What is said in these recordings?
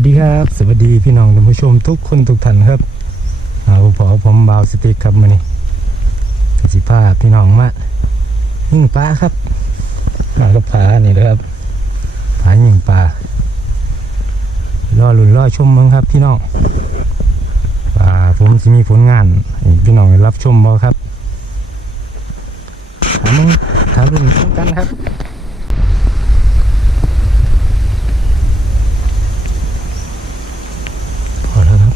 วัสดีครับ สวัสดีพี่น้องท่านผู้ชมทุกคนทุกท่านครับเอาพอผมบาวสเต็กครับมานี่กสิภาพี่น้องมายิงปลาครับมากับผานี่นะครับผายิงปลารอหลุนรอชมมั้งครับ พี่น้องป่าผมจะมีผลงานให้พี่น้องได้รับชมบ่ครับถามมึงถามรุ่นกันครับ พอแล้วครับ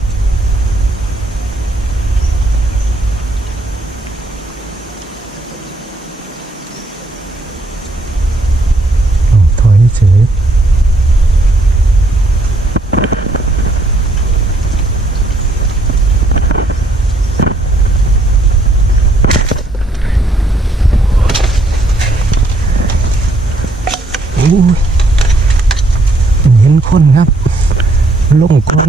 อ๋อถอยเฉยโอ้ยเห็น ครับลงก่อน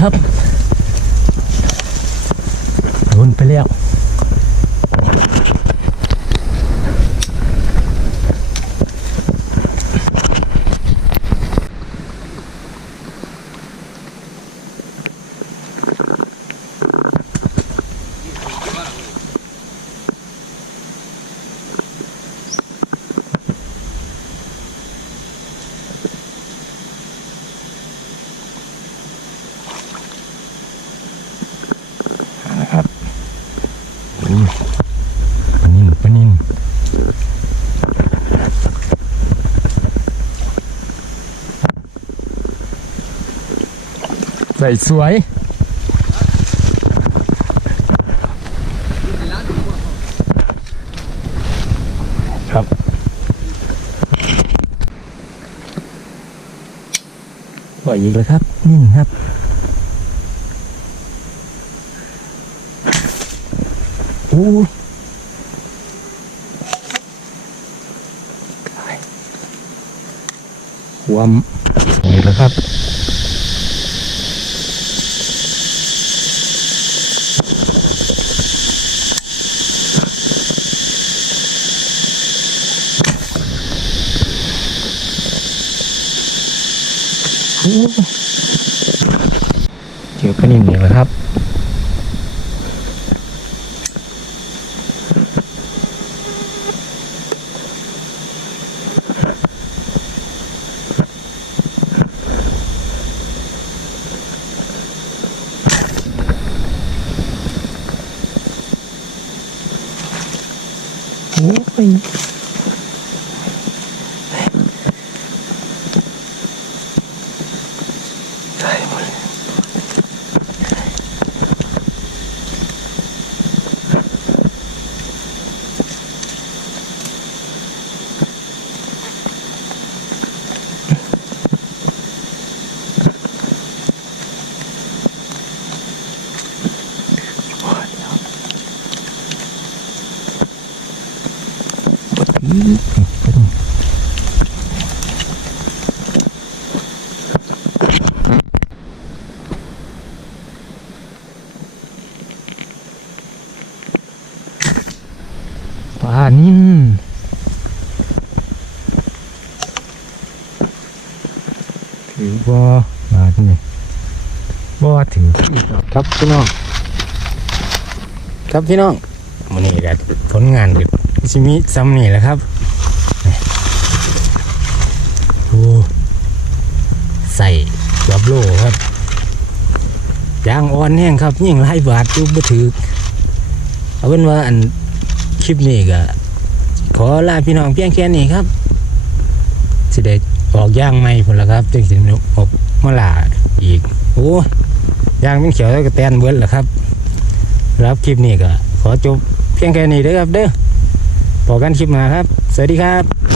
ครับโดนไปแล้ว ปนินปนินใส่สวยครับปล่อยอีกเลยครับนิ่งครับ โอ้ย หัวมสวยแล้วครับโอ้ยเจอนิ่มอีกแล้วครับ โอ้ ลานิ่มถือว่ามาที่นี่บ่ถือครับพี่น้อง ครับพี่น้องมันนี่ก็ผลงานก็ชิมิซ้ำนี่แหละครับโอ้ใส่จับโลครับยางอ่อนแห้งครับยิ่งไล่บาทอยู่บ่ถือเอาเป็นว่าอันค ลิปนี้ก็ขอลาพี่น้องเพียงแค่นี้ครับสิได้ออกย่างไม่พุ่นละครับจึงสิออกมาลาอีกโอ้ย่างเป็นเขียวแล้วก็แตนเบิดละครับ รับคลิปนี้ก็ขอจบเพียงแค่นี้เด้อครับเด้อพอกันคลิปมาครับ สวัสดีครับ